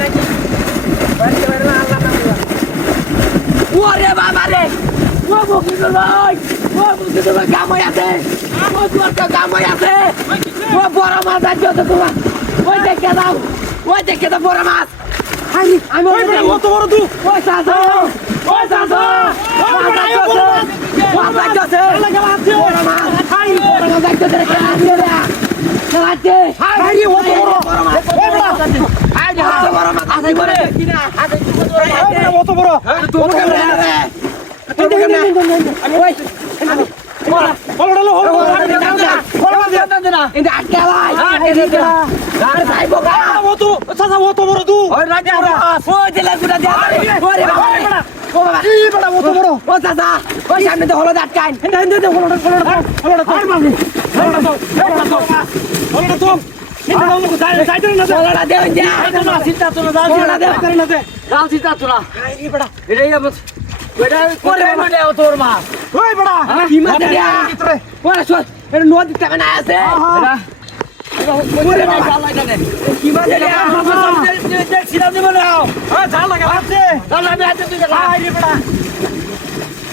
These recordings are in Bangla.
নাকি বাড়ি বাইরে না আল্লাহ নাম দিয়া ওরে বাবা রে ও বকিদুর ভাই ও বকিদুর ভাই কামাই আছে ও তোমার তো কামাই আছে ও বড় মাছ আছে তো তোমার ওই দেখে দাও বড় মাছ আমি ওই কত বড় তুই ওই সাসা বড় মাছ আছে বড় মাছ হাই বড় মাছ আছে রে খেলাতে হাই ও তো বড় মাছ এই বড় হাই হাত বড় মাছ আছে বড় কিনা আছে ও তো বড় তুমি কেমনে আমি ওই তোর মা ওই বড়া কি মাছ দিয়া ওরে সর এর নদী থেকে না আছে ওরে বাবা কি মাছ দিয়া দেখছিলাম নি বলো জাল লাগা আছে জাল লাগা আছে তুই হাই রে বড়া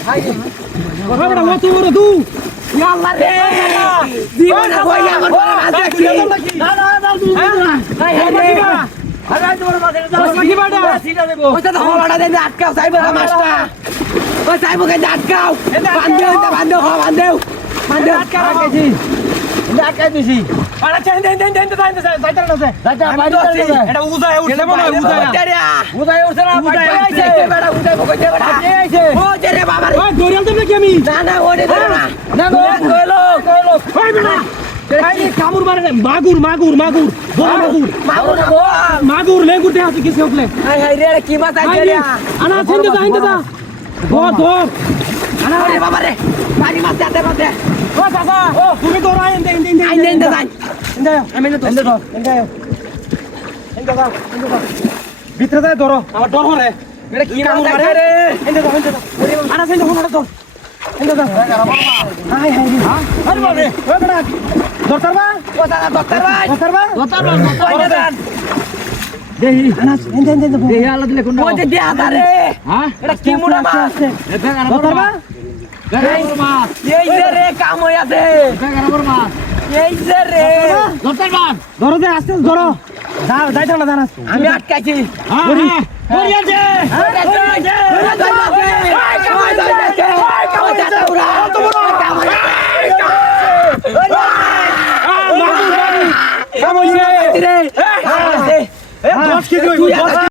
হাই বড়া বড়া মত বড় তুই ইয়া আল্লাহ রে জীবন কই আমার বড় মাছ দেখছি না না না হাই হাই রে হাই তোমার মাছ কি বাড়া সিটা দেব ওটা তো হলাটা দেন আটকাও সাইবো মাছটা ওই সাইবো কে আটকাও বান্ধো আটকাছি আটকাই দিছি আরে চেন দেন যাইতা না যাইতা বাইরে এটা উজায় উঠছে মনে উজায় উঠছে না আইছে বেটা উজায় বকইতে বেটা আইছে ও জেরে বাবা রে ওই দরিয়াল দেবে কি আমি না ওরে ধরে না কইলো ওই বেটা এই কামুর মারে মাগুর লেগুর দে আছে কিছু হকলে হাই রে কি মাছ আইছে রে আনা চিন্তা ধর আনা রে বাবা রে পানি মাছ যাতে মাঝে ও বাবা ও তুমি ধরো এন্ডে আমি না তো এন্ডে ভিতরে যায় ধরো আমার ডর হরে এটা কি মাছ আইছে রে এন্ডে আনা চিন্তা কোন ধর এন্ডে হাই রে আরে বাবা রে ও বড়া দরকার বা ও দাদা দরকার বা দেহি আনা এন্ডে দেহি আল্লাহ দিলে কোন ওই দে আদা রে হ্যাঁ এটা কি মুড়া মাছ এটা দরকার বা মাছ এই যে রে কাম হই আছে মাছ এই যে রে দরকার বা ধরো দে আস্তে ধরো যাইতা না জানাস আমি আটকাইছি করি আছে কাম হইছে রে 10 কেজি